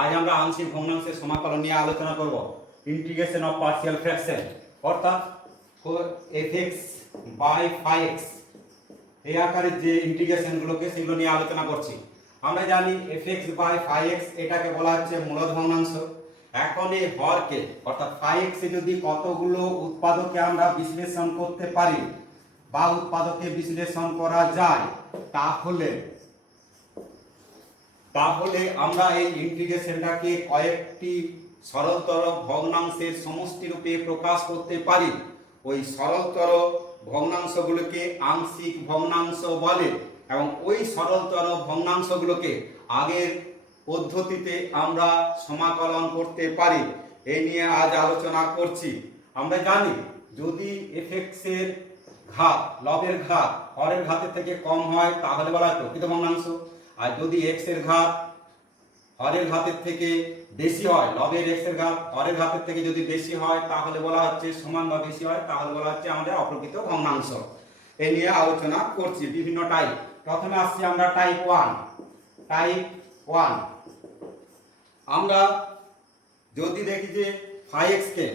আজ আমরা আংশিক ভগ্নাংশের সমাকলন নিয়ে আলোচনা করব। ইন্টিগ্রেশন অফ পার্শিয়াল ফ্র্যাকশন অর্থাৎ fx বাই φx এই আকারের যে ইন্টিগ্রেশনগুলোকে সেগুলো নিয়ে আলোচনা করছি। আমরা জানি fx বাই φx এটাকে বলা হচ্ছে মূলদ ভগ্নাংশ। এখন এই হরকে অর্থাৎ φx এ যদি কতগুলো উৎপাদকে আমরা বিশ্লেষণ করতে পারি বা উৎপাদকে বিশ্লেষণ করা যায় তাহলে আমরা এই ইন্টিগ্রেশনটাকে কয়েকটি সরলতর ভগ্নাংশের সমষ্টি রূপে প্রকাশ করতে পারি। ওই সরলতর ভগ্নাংশগুলোকে আংশিক ভগ্নাংশ বলে এবং ওই সরলতর ভগ্নাংশগুলোকে আগের পদ্ধতিতে আমরা সমাকলন করতে পারি। এই নিয়ে আজ আলোচনা করছি। আমরা জানি যদি fx এর ঘাত লবের ঘাত হরের ঘাতের থেকে কম হয় তাহলে বলা হয় প্রকৃত ভগ্নাংশ, আর যদি x এর ঘাত হরের ঘাতের থেকে বেশি হয়, লবের x এর ঘাত হরের ঘাতের থেকে যদি বেশি হয় তাহলে বলা হচ্ছে সমান বা বেশি হয় তাহলে বলা হচ্ছে আমাদের অপ্রকৃত ভগ্নাংশ। এই নিয়ে আলোচনা করছি বিভিন্ন টাইপ। প্রথমে আসছি আমরা টাইপ 1। আমরা যদি দেখি যে φx কে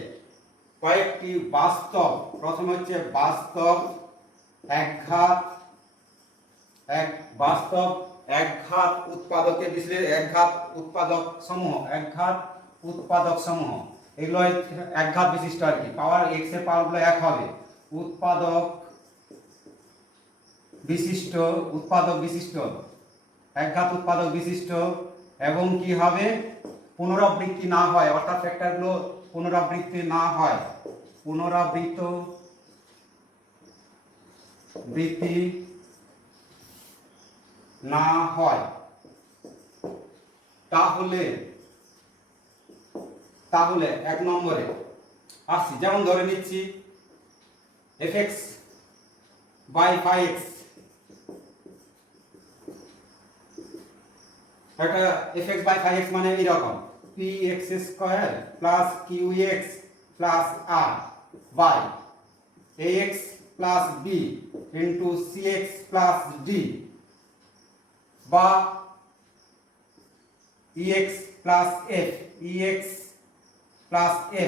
কয়েকটি বাস্তব, প্রথমে হচ্ছে বাস্তব একঘাত উৎপাদকে একঘাত উৎপাদক সমূহ এগুলো একঘাত বিশিষ্ট আর কি, পাওয়ার x এর পাওয়ারগুলো এক হবে। উৎপাদক বিশিষ্ট একঘাত উৎপাদক বিশিষ্ট এবং কি হবে পুনরাবৃত্তি না হয়, অর্থাৎ ফ্যাক্টরগুলো পুনরাবৃত্তি না হয়, পুনরাবৃত্তি না হয় তাহলে এক নম্বরে আসছি, যেমন ধরে নিচ্ছি fx বাই φx এটা fx বাই φx মানে এরকম px square plus qx plus r by ax plus b into cx plus d বা ex প্লাস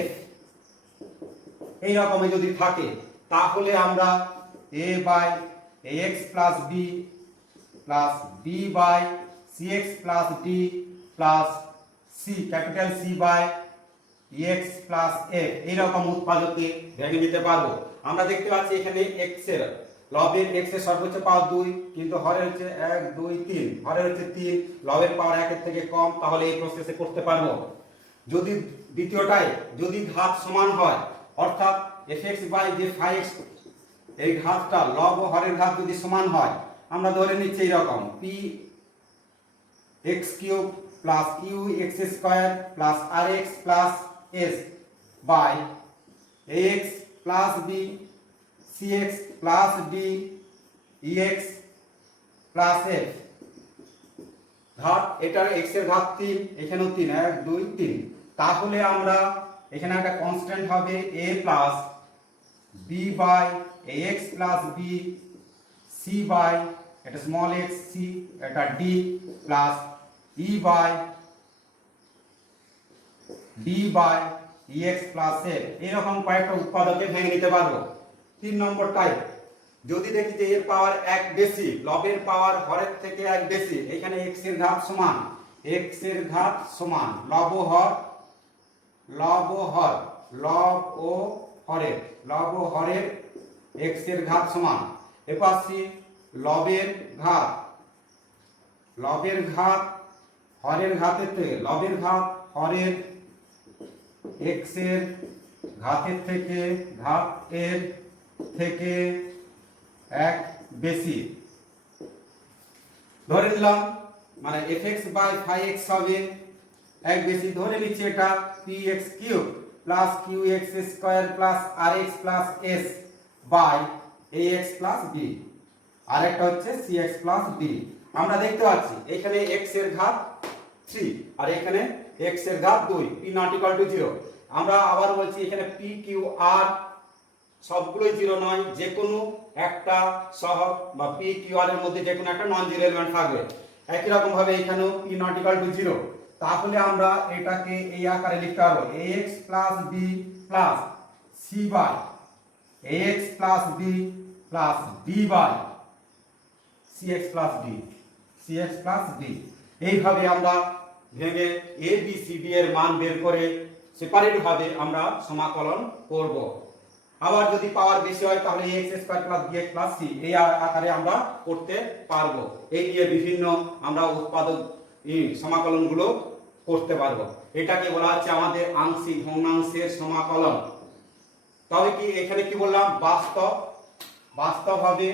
f এই রকমই যদি থাকে তাহলে আমরা a by ax plus b plus b by cx plus d plus c capital C by ex plus f এই রকম উৎপাদকে ভেঙে নিতে পারবো। আমরা দেখতে পাচ্ছি এখানে x এর লবের x এর সর্বোচ্চ পাওয়ার 2, কিন্তু হরের হচ্ছে 1 2 3, হরের হচ্ছে 3, লবের পাওয়ার 1 এর থেকে কম, তাহলে এই প্রসেসে করতে পারবো। যদি দ্বিতীয়টায় যদি ঘাত সমান হয়, অর্থাৎ fx বাই যে φx এই ঘাতটা লব ও হরের ঘাত যদি সমান হয়, আমরা ধরে নিচ্ছি এইরকম p x cube plus qx square plus rx plus s by ax plus b cx plus d ex plus f ঘাত এটার x এর ঘাত 3, এখানেও 3 1 2 3, তাহলে আমরা এখানে একটা কনস্ট্যান্ট হবে a plus b by ax plus b c by এটা স্মল x c এটা d plus e by d by ex plus f এরকম কয়েকটা উৎপাদকে ভেঙে নিতে পারবো। 3 নম্বর টাইপ, যদি দেখি যে এর পাওয়ার 1 বেশি, লবের পাওয়ার হরের থেকে 1 বেশি, এখানে x এর ঘাত সমান লব ও হরের x এর ঘাত সমান। এবার আসছি লবের ঘাত হরের ঘাতের থেকে হরের x এর ঘাতের থেকে 1 বেশি ধরে নিলাম, মানে fx বাই φx হবে 1 বেশি। ধরে নিচ্ছি এটা px cube plus qx square plus rx plus s by ax plus b, আর একটা হচ্ছে cx প্লাস d। আমরা দেখতে পাচ্ছি এখানে x এর ঘাত 3 আর এখানে x এর ঘাত 2, p not equal to 0। আমরা আবার বলছি এখানে p q r সবগুলোই 0 নয়, যে কোনো একটা সহগ বা p q r এর মধ্যে যে কোনো একটা নন জিরো এলিমেন্ট থাকবে। একই রকম ভাবে এখানেও p not equal to 0, তাহলে আমরা এটাকে এই আকারে লিখতে পারবো ax plus b plus c by ax plus b plus b by cx plus d cx plus d. এইভাবে আমরা ভেঙে এ বি সি ডি এর মান বের করে সেপারেট ভাবে আমরা সমাকলন করব। আবার যদি পাওয়ার বেশি হয় তাহলে ax square plus bx plus c এই আকারে আমরা করতে পারবো। এই নিয়ে বিভিন্ন আমরা উৎপাদক সমাকলনগুলো করতে পারবো। এটাকে বলা হচ্ছে আমাদের আংশিক ভগ্নাংশের সমাকলন। তবে কি এখানে কি বললাম, বাস্তব হবে,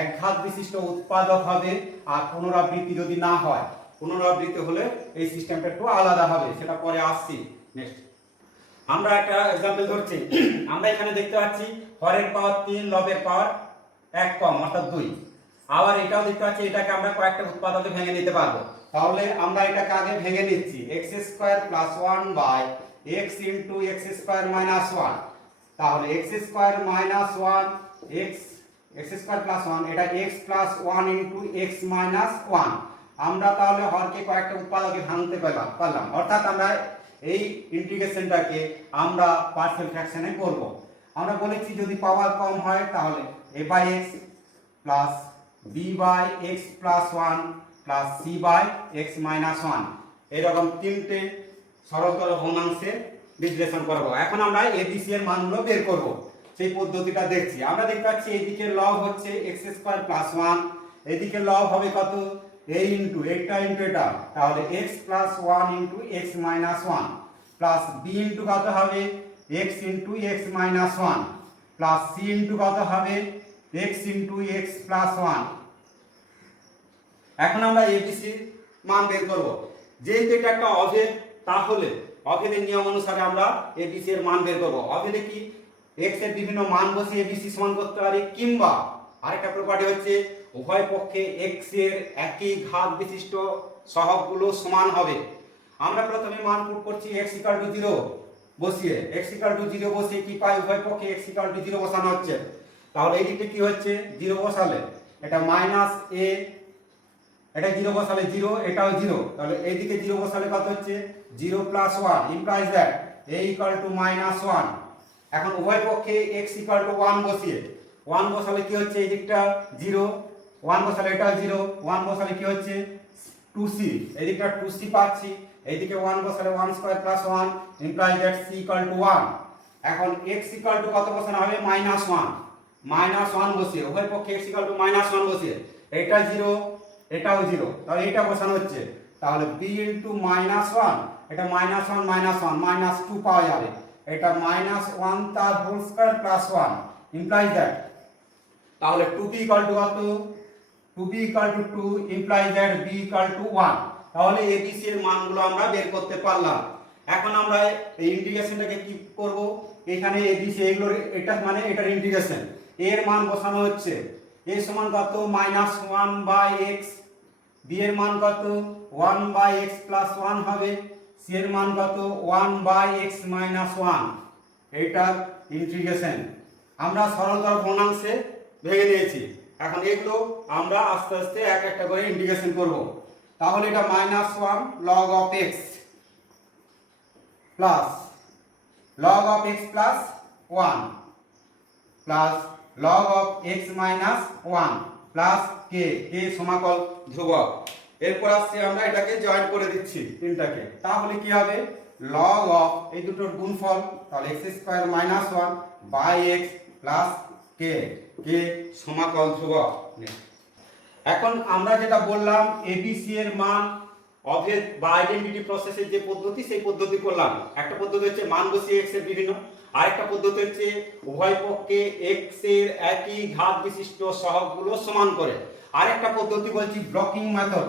একঘাত বিশিষ্ট উৎপাদক হবে, আর পুনরাবৃত্তি যদি না হয়, পুনরাবৃত্তি হলে এই সিস্টেমটা একটু আলাদা হবে, সেটা পরে আসছি। নেক্সট আমরা একটা एग्जांपल ধরছি। আমরা এখানে দেখতে পাচ্ছি হরের পাওয়ার 3 লবের পাওয়ার 1 কম অর্থাৎ 2। আবার এটাও দেখতে পাচ্ছি এটাকে আমরা কয়েকটা উৎপাদকে ভেঙে নিতে পারবো। তাহলে আমরা এটাকে আগে ভেঙে নিচ্ছি x² + 1 বাই x * x² - 1। তাহলে x² - 1 x² + 1 এটা x + 1 * x - 1। আমরা তাহলে হরকে কয়েকটা উৎপাদকে ভাঙতে পারলাম, অর্থাৎ আমরা এই ইন্টিগ্রেশনটাকে আমরা পার্শিয়াল ফ্র্যাকশনে করব। আমরা বলেছি যদি পাওয়ার কম হয় তাহলে a/x plus b/x plus 1 plus c/x minus 1 এরকম তিনটে সরলতর ভগ্নাংশের বিশ্লেষণ করব। এখন আমরা abc এর মানগুলো বের করব, সেই পদ্ধতিটা দেখছি। আমরা দেখতে পাচ্ছি এইদিকে লব হচ্ছে x² প্লাস 1, এদিকে লব হবে কত a ইনটু এটা ইনটু এটা, তাহলে x plus 1 into x minus 1 plus b into কত হবে x into x minus 1 plus c into কত হবে x ইনটু x প্লাস 1। এখন আমরা abc মান বের করব। যেহেতু এটা একটা অভেদ, তাহলে অভেদের নিয়ম অনুসারে আমরা abc এর মান বের করব। অভেদে কি x এর বিভিন্ন মান বসিয়ে abc সমান করতে পারি, কিংবা আরেকটা প্রপার্টি হচ্ছে উভয় পক্ষে x এর একই ঘাত বিশিষ্ট সহগগুলো সমান হবে। আমরা প্রথমে মান পুট করছি x = 0 বসিয়ে, x = 0 বসিয়ে কি পাই, উভয় পক্ষে x = 0 বসানো হচ্ছে। তাহলে এই দিকে কি হচ্ছে 0 বসালে এটা মাইনাস a, এটা 0 বসালে 0, এটাও 0, তাহলে এই দিকে 0 বসালে কত হচ্ছে 0 + 1 ইমপ্লাইজ দ্যাট a = -1। এখন উভয় পক্ষে x = 1 বসিয়ে 1 বসালে কি হচ্ছে এই দিকটা 0, 1 বসালে এটা 0, 1 বসালে কি হচ্ছে 2c, এই দিকটা 2c পাচ্ছি, এইদিকে 1 বসালে 1² + 1 ইমপ্লাইজ দ্যাট c = 1। এখন x = কত বসানো হবে -1 বসিয়ে উভয় পক্ষে x = -1 বসিয়ে এটা 0, এটাও 0, তাহলে এটা বসানো হচ্ছে। তাহলে b * -1 এটা -1 -2 পাওয়া যাবে, এটা -1 তার whole square plus 1 implies that, তাহলে 2b = কত 2b = 2 ইমপ্লাইজ দ্যাট b = 1। তাহলে abc এর মানগুলো আমরা বের করতে পারলাম। এখন আমরা এই ইন্টিগ্রেশনটাকে কি করব, এখানে abc এগুলোর এটা মানে এটার ইন্টিগ্রেশন, এর মান বসানো হচ্ছে a সমান কত -1/x, b এর মান কত 1/x + 1 হবে, c এর মান কত 1/x - 1। এটার ইন্টিগ্রেশন আমরা সরলতর ভগ্নাংশে ভেঙে নিয়েছি। এখন এগুলো আমরা আস্তে আস্তে এক একটা করে ইন্টিগ্রেশন করব। তাহলে এটা -1 log of x plus log of x plus 1 plus log of x minus 1 plus k, k সমাকল ধ্রুবক। এরপর আসছে আমরা এটাকে জয়েন করে দিচ্ছি তিনটাকে, তাহলে কি হবে log of এই দুটোর গুণফল, তাহলে x² - 1 by x plus k, k সমাকল ধ্রুবক। এখন আমরা যেটা বললাম abc এর মান অভেদ বা আইডেন্টিটি প্রসেসের যে পদ্ধতি, সেই পদ্ধতি করলাম। একটা পদ্ধতি হচ্ছে মান বসিয়ে x এর বিভিন্ন, আরেকটা পদ্ধতি হচ্ছে উভয় পক্ষে x এর একই ঘাত বিশিষ্ট সহগগুলো সমান করে, আরেকটা পদ্ধতি বলছি ব্লকিং মেথড।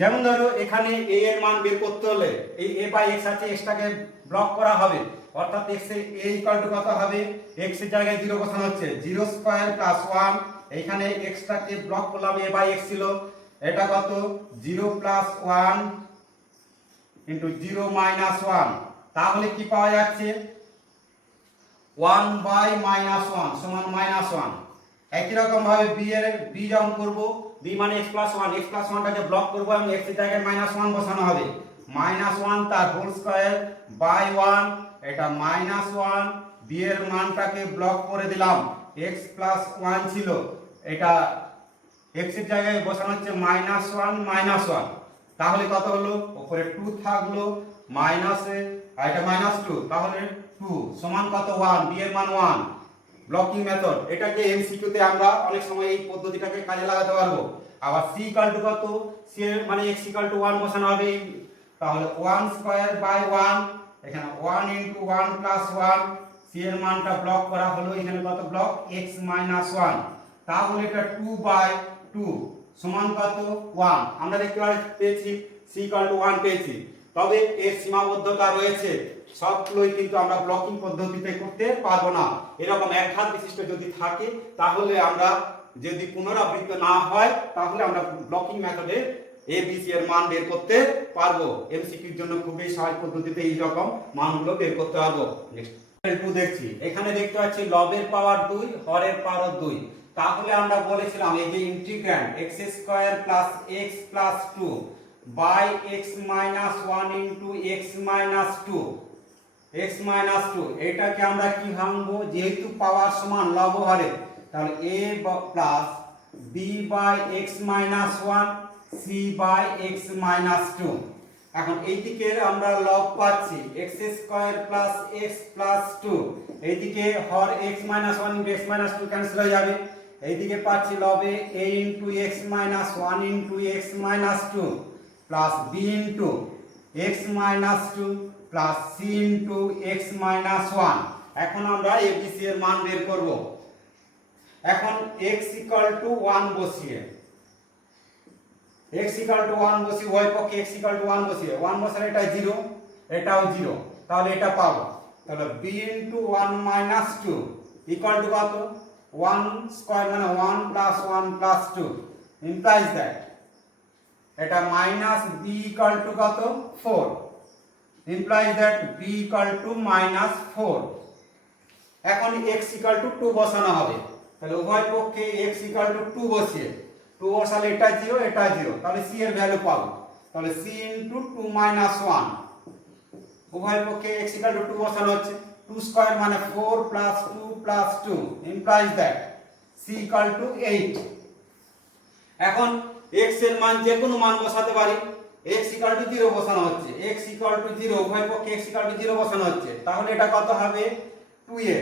যেমন ধরো এখানে a এর মান বের করতে হলে এই a/x আছে, x টাকে ব্লক করা হবে, অর্থাৎ x এর a = কত হবে, x এর জায়গায় 0 বসানো হচ্ছে 0² + 1, এখানে x টাকে ব্লক করলাম, a/x ছিল, এটা কত 0 + 1 * 0 - 1, তাহলে কি পাওয়া যাচ্ছে 1/-1 সমান -1। একই রকম ভাবে বি যখন করব বি মানে x প্লাস 1, x প্লাস 1টাকে ব্লক করব এবং x এর জায়গায় -1 বসানো হবে, -1 তার হোল স্কয়ার বাই 1, এটা -1, বি এর মানটাকে ব্লক করে দিলাম, x প্লাস 1 ছিল, এটা x এর জায়গায় বসানো হচ্ছে -1, তাহলে কত হলো, উপরে 2 থাকলো মাইনাসে আর এটা -2, তাহলে 2 সমান কত 1, বি এর মান 1। ব্লকিং মেথড, এটাকে এমসিকিউ তে আমরা অনেক সময় এই পদ্ধতিটাকে কাজে লাগাতে পারবো। আবার c ইকুয়াল টু কত, c এর মানে x ইকুয়াল টু 1 বসানো হবে, তাহলে 1 স্কয়ার বাই 1, এখানে 1 ইনটু 1 প্লাস 1, c এর মানটা ব্লক করা হলো, এখানে কত ব্লক x মাইনাস 1, তাহলে এটা 2 বাই 2 সমান কত 1। আমরা দেখতে পেয়েছি c ইকুয়াল টু 1 পেয়েছি, তবে এর সীমাবদ্ধতা রয়েছে, সবগুলোই কিন্তু আমরা ব্লকিং পদ্ধতিতে করতে পারবো না। এরকম এক ঘাত বিশিষ্ট যদি থাকে তাহলে আমরা, যদি পুনরাবৃত্ত না হয় তাহলে আমরা ব্লকিং মেথডে এ বি সি এর মান বের করতে পারবো। এমসিকিউর জন্য খুবই সহজ পদ্ধতিতে এই রকম মানগুলো বের করতে পারবো। নেক্সট একটু দেখছি, এখানে দেখতে পাচ্ছি লবের পাওয়ার 2, হরের পাওয়ার 2, তাহলে আমরা বলেছিলাম এই যে integrand x square plus x plus 2 by x minus 1 into x minus 2, x minus 2, এটাকে আমরা কি ভাঙবো, যেহেতু পাওয়ার সমান লব হরে, তাহলে a plus b by x minus 1 c by x minus 2। এখন এই দিকে আমরা লব পাচ্ছি x square plus x plus 2, এইদিকে হর x minus 1 into x minus 2 cancel হয়ে যাবে, এইদিকে পাচ্ছি লবে a into x minus 1 into x minus 2 plus b into x minus 2 plus c into x minus 1। এখন আমরা abc এর মান বের করব। এখন x ইকুয়াল টু 1 বসিয়ে, x ইকুয়াল টু 1 বসিয়ে, ওই পক্ষে x ইকুয়াল টু 1 বসিয়ে, 1 বসালে এটা 0, এটাও 0, তাহলে এটা পাবো, তাহলে b into 1 minus 2 equal to কত, 1 স্কয়ার মানে 1 প্লাস 1 প্লাস 2 ইমপ্লাইজ দ্যাট এটা মাইনাস b ইকুয়াল টু কত 4, implies that b equal to minus 4। এখন x equal to 2 বসানো হবে, তাহলে উভয় পক্ষে x equal to 2 বসিয়ে, 2 বসালে এটা 0 এটা 0, তাহলে c এর ভ্যালু পাবো, তাহলে c into 2 minus 1, উভয় পক্ষে x equal to 2 বসানো হচ্ছে, 2 স্কয়ার মানে 4 plus 2 plus 2 implies that c equal to 8। এখন x এর মান যে কোনো মান বসাতে পারি, x equal to 0 বসানো হচ্ছে, x equal to 0, উভয় পক্ষে x equal to 0 বসানো হচ্ছে, তাহলে এটা কত হবে 2a,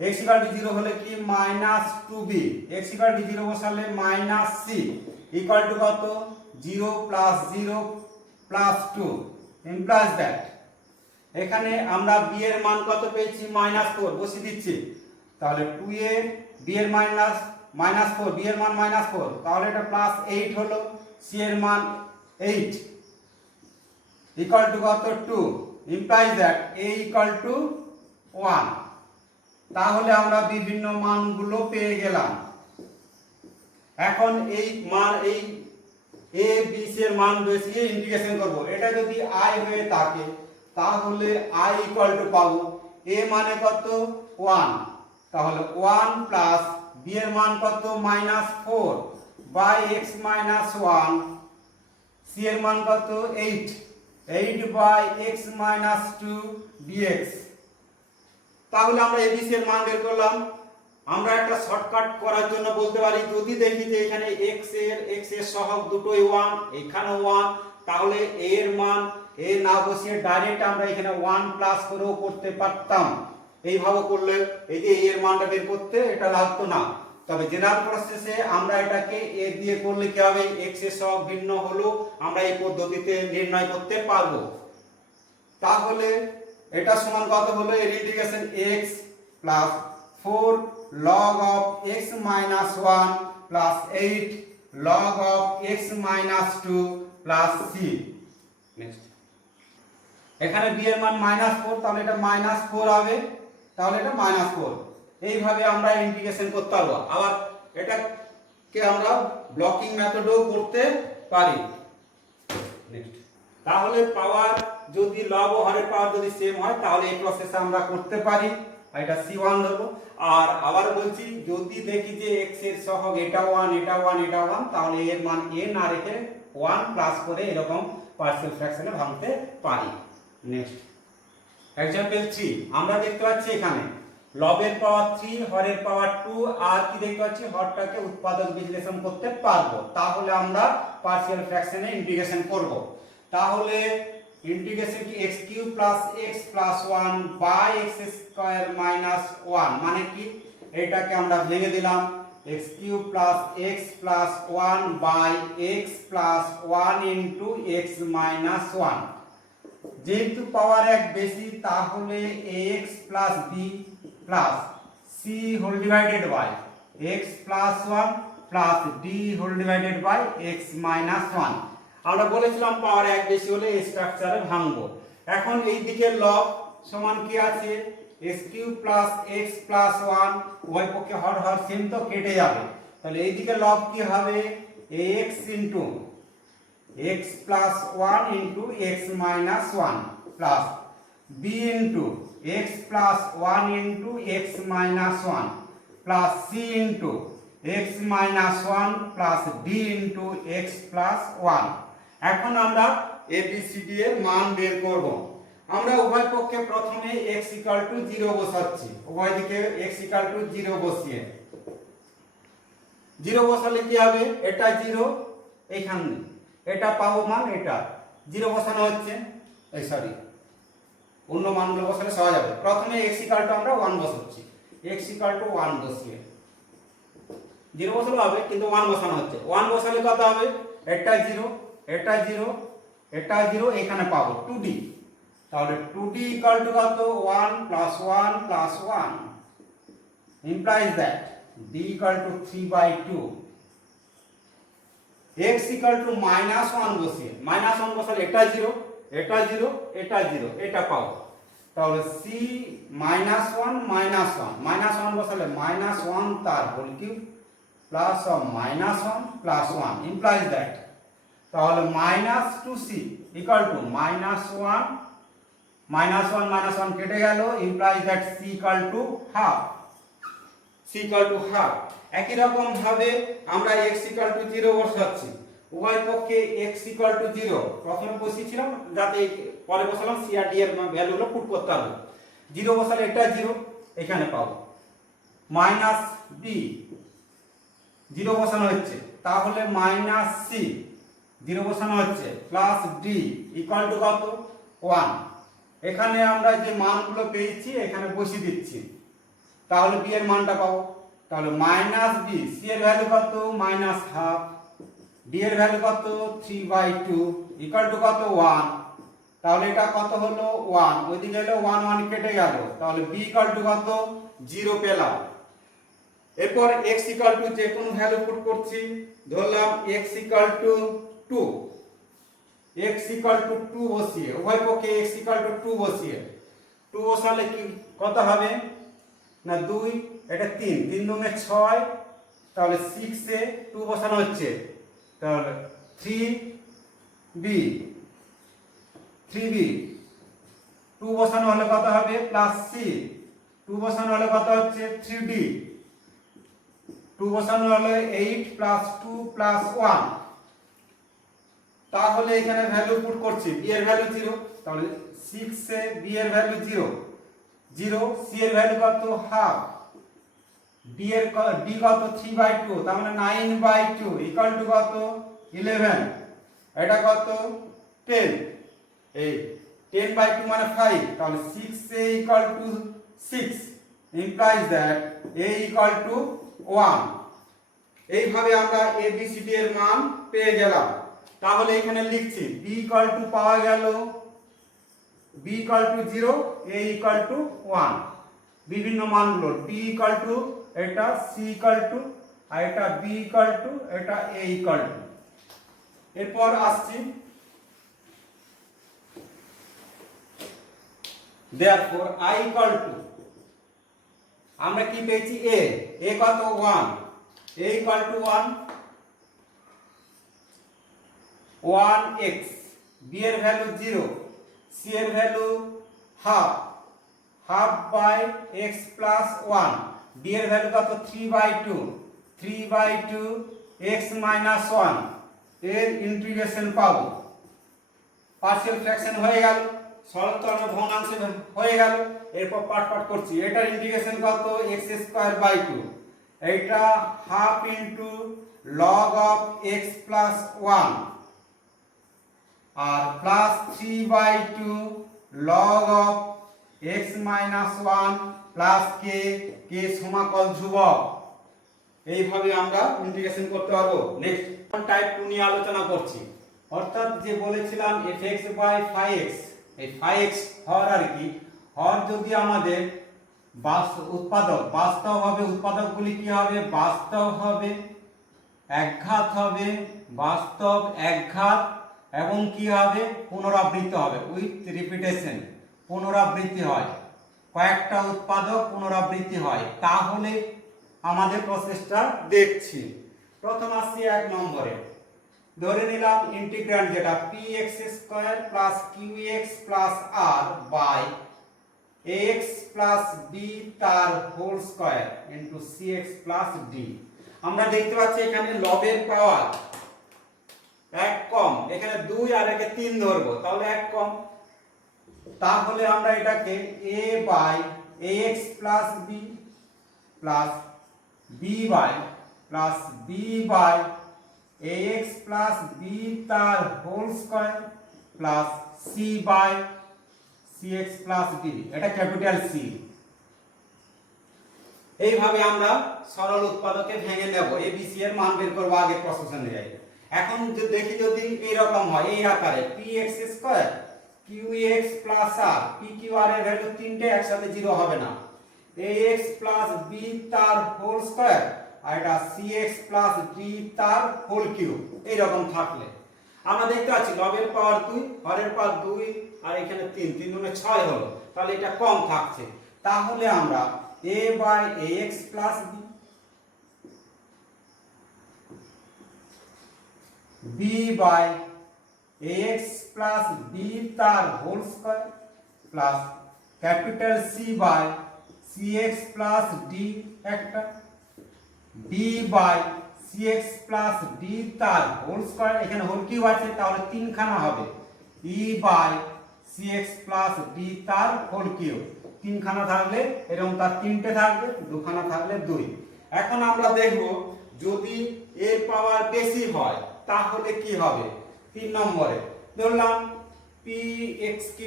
x equal to 0 হলে কি minus 2b, x equal to 0 বসালে minus c equal to কত 0 plus 0 plus 2 implies that এখানে আমরা b এর মান কত পেয়েছি -4 বসিয়ে দিচ্ছি, তাহলে 2a b এর -4, b এর মান -4, তাহলে এটা প্লাস 8 হলো, c এর মান 8 ইকুয়াল টু কত 2, implies that a equal to 1। তাহলে আমরা বিভিন্ন মানগুলো পেয়ে গেলাম। এখন এই মান, এই a b c এর মান বসিয়ে ইন্টিগ্রেশন করব, এটা যদি i হয়ে থাকে তাহলে i ইকুয়াল টু পাবো a মানে কত 1, তাহলে 1 প্লাস b এর মান কত -4 বাই x মাইনাস 1, c এর মান কত 8 বাই x মাইনাস 2 dx। তাহলে আমরা abc এর মান বের করলাম। আমরা একটা শর্টকাট করার জন্য বলতে পারি, যদি দেখি যে এখানে x এর সহগ দুটোই 1, এখানেও 1, তাহলে a এর মান a না বসিয়ে ডাইরেক্ট আমরা এখানে 1 প্লাস করেও করতে পারতাম, এইভাবে করলে এই যে a এর মানটা বের করতে এটা লাগতো না। তবে জেনারেল প্রসেসে আমরা এটাকে a দিয়ে করলে কি হবে, x এর সহগ ভিন্ন হলো আমরা এই পদ্ধতিতে নির্ণয় করতে পারবো। তাহলে এটা সমান কত হলো, এর integration x plus 4 log of x minus 1 plus 8 log of x minus 2 plus c। Next, এখানে b এর মান -4, তাহলে এটা -4 হবে, তাহলে এটা -4, এইভাবে আমরা ইন্টিগ্রেশন করতে পারবো। আবার এটাকে আমরা ব্লকিং মেথডেও করতে পারি। নেক্সট, তাহলে পাওয়ার যদি লব ও হরের পাওয়ার যদি সেম হয় তাহলে এই প্রসেসে আমরা করতে পারি। আর এটা c1 দেবো। আর আবার বলছি যদি দেখি যে x এর সহগ এটা 1 এটা 1 এটা 1, তাহলে এর মান a না রেখে 1 প্লাস করে এরকম পার্সিয়াল ফ্র্যাকশনে ভাঙতে পারি। নেক্সট এক্সাম্পল 3 আমরা দেখতে পাচ্ছি এখানে লবের পাওয়ার 3 হরের পাওয়ার 2 আর কি দেখতে পাচ্ছি হরটাকে উৎপাদক বিশ্লেষণ করতে পারবো, তাহলে আমরা পার্সিয়াল ফ্র্যাকশনে ইন্টিগ্রেশন করব। তাহলে ইন্টিগ্রেশন কি x cube plus x plus 1 by x square minus 1 মানে কি, এটাকে আমরা ভেঙে দিলাম x cube plus x plus 1 by x plus 1 into x minus 1। যেহেতু পাওয়ার এক বেশি তাহলে ax plus b plus c whole divided by x plus 1 plus d whole divided by x minus 1। আমরা বলেছিলাম পাওয়ার এক বেশি হলে এই স্ট্রাকচারে ভাঙবো। এখন এই দিকের লব সমান কি আছে x cube plus x plus 1, উভয় পক্ষে হর হর সেম তো কেটে যাবে, তাহলে এই দিকের লব কি হবে ax into x plus 1 into x minus 1 plus b into x plus 1 into x minus 1 plus c into x minus 1 plus d into x plus 1। এখন আমরা ABCD এর মান বের করব। আমরা উভয় পক্ষে প্রথমে x 0 বসাচ্ছি, উভয় দিকে x 0 বসিয়ে 0 বসালে কি হবে এটা 0, এইখানে এটা পাবো মান এটা 0 বসানো হচ্ছে, এই সরি অন্য মানগুলো বসালে সহজ হবে। প্রথমে x আমরা 1 বসাচ্ছি, x 1 বসিয়ে 0 বসালে হবে কিন্তু 1 বসানো হচ্ছে। 1 বসালে কত হবে এটা 0 এটা 0 এটা 0, এখানে পাবো 2d, তাহলে 2d কত 1 plus 1 plus 1 implies that d 3/2। x minus 1 বসিয়ে মাইনাস 1 বসালে এটা 0 এটা 0 এটা 0, এটা পাবো, তাহলে c মাইনাস 1 মাইনাস 1 মাইনাস 1 বসালে মাইনাস 1 তার whole cube plus minus 1 plus 1 implies that, তাহলে minus 2c equal to minus 1 minus 1 minus 1 কেটে গেল, implies that c equal to half, c equal to half. একই রকম ভাবে আমরা x ইকুয়াল টু 0 বসাচ্ছি, উভয় পক্ষে x ইকুয়াল টু 0 প্রথমে বসিয়েছিলাম যাতে পরে বসালাম c আর d এর ভ্যালুগুলো পুট করতে হবে। 0 বসালে এটা 0, এখানে পাবো মাইনাস b 0 বসানো হচ্ছে, তাহলে মাইনাস c 0 বসানো হচ্ছে প্লাস d ইকুয়াল টু কত 1। এখানে আমরা যে মানগুলো পেয়েছি এখানে বসিয়ে দিচ্ছি, তাহলে b এর মানটা পাবো, তাহলে মাইনাস b, c এর ভ্যালু কত মাইনাস হাফ, d এর ভ্যালু কত 3/2 ইকুয়াল টু কত 1, তাহলে এটা কত হলো 1, ওইদিকে হলো 1 1 কেটে গেল, তাহলে b ইকুয়াল টু কত 0 পেলাম। এরপর x ইকুয়াল টু যে কোনো ভ্যালু পুট করছি, ধরলাম x equal to 2, x equal to 2 বসিয়ে উভয় পক্ষে x ইকুয়াল টু 2 বসিয়ে 2 বসালে কি কত হবে না 2, এটা 3 3 দুগুণে 6, তাহলে 6 এ 2 বসানো হচ্ছে, তাহলে 3b 2 বসানো হলে কত হবে প্লাস c, 2 বসানো হলে কত হচ্ছে 3d, 2 বসানো হলে 8 প্লাস 2 প্লাস 1, তাহলে এখানে ভ্যালু পুট করছি b এর ভ্যালু 0, তাহলে 6 এ b এর ভ্যালু 0 0, c এর ভ্যালু কত হাফ, d কত 3/2, তার মানে 9/2 ইকুয়াল টু কত 11, এটা কত 10, এই 10/2 মানে 5, তাহলে 6a equal to 6 implies that a equal two 1। এইভাবে আমরা ABCD এর মান পেয়ে গেলাম। তাহলে এখানে লিখছি b ইকুয়াল টু পাওয়া গেল b equal to 0, a equal two 1, বিভিন্ন মানগুলো d ইকুয়াল টু এটা, c ইকুয়াল টু আর এটা, b ইকুয়াল টু এটা, a ইকুয়াল টু। এরপর আসছি therefore I ইকুয়াল টু, আমরা কি পেয়েছি a কত 1, a equal to 1x, b এর ভ্যালু 0, c এর ভ্যালু হাফ, half by x plus one, d এর ভ্যালু কত 3/2, 3/2 এক্স মাইনাস ওয়ান এর ইন্টিগ্রেশন পাবো। পার্শিয়াল ফ্র্যাকশন হয়ে গেল, সরল তরল ভগ্নাংশ হয়ে গেল। এরপর পার্ট করছি, এটার ইন্টিগ্রেশন কত x²/2, এটা half into log of x plus 1 আর plus 3/2 log of x minus 1 plus কে সমাকল ধ্রুবক। এইভাবে আমরা ইন্টিগ্রেশন করতে পারবো। নেক্সট টাইপ 2 নিয়ে আলোচনা করছি, অর্থাৎ যে বলেছিলাম fx/5x, এই 5x হর আর কি, হর যদি আমাদের বাস্তব হবে, উৎপাদকগুলি কি হবে, বাস্তব হবে, একঘাত হবে, বাস্তব একঘাত এবং কি হবে, পুনরাবৃত্তি হবে, উইথ রিপিটেশন, পুনরাবৃত্তি হয়, কয়েকটা উৎপাদক পুনরাবৃত্তি হয়, তাহলে আমাদের প্রসেসটা দেখছি। প্রথম আসছি 1 নম্বরে, ধরে নিলাম ইন্টিগ্র্যান্ড যেটা px² plus qx plus r by ax plus b তার whole square into cx plus d। আমরা দেখতে পাচ্ছি এখানে লবের পাওয়ার 1 কম, এখানে 2 আর একে 3 ধরবো, তাহলে 1 কম, তাহলে আমরা এটাকে a by ax plus b plus b by plus b by ax plus b তার whole square plus c by cx plus d, এটা ক্যাপিটাল C। এইভাবে আমরা সরল উৎপাদকে ভেঙে নেব, a b c এর মান বের করব আগে প্রসেস অনুযায়ী। এখন দেখি যদি এইরকম হয়, এই আকারে px² qx plus r, p q r এর ভ্যালু তিনটে একসাথে 0 হবে না, ax প্লাস b তার হোল স্কয়ার আর এটা cx প্লাস d তার হোল কিউব, এইরকম থাকলে আমরা দেখতে পাচ্ছি লবের পাওয়ার 2, হরের পাওয়ার 2 আর এখানে 3, 3 গুণে 6 হলো, তাহলে এটা কম থাকছে, তাহলে আমরা a by ax plus b by ax plus b তার whole square plus capital C by cx plus d একটা, d by cx plus d তার হোল স্কয়ার, এখানে হোল কিউব আছে তাহলে 3 খানা হবে, e by cx plus d তার whole cube, 3 খানা থাকলে এরকম তার 3টে থাকবে, 2 খানা থাকলে 2। এখন আমরা দেখব যদি এর পাওয়ার বেশি হয় তাহলে কি হবে। 3 নম্বরে ধরলাম px³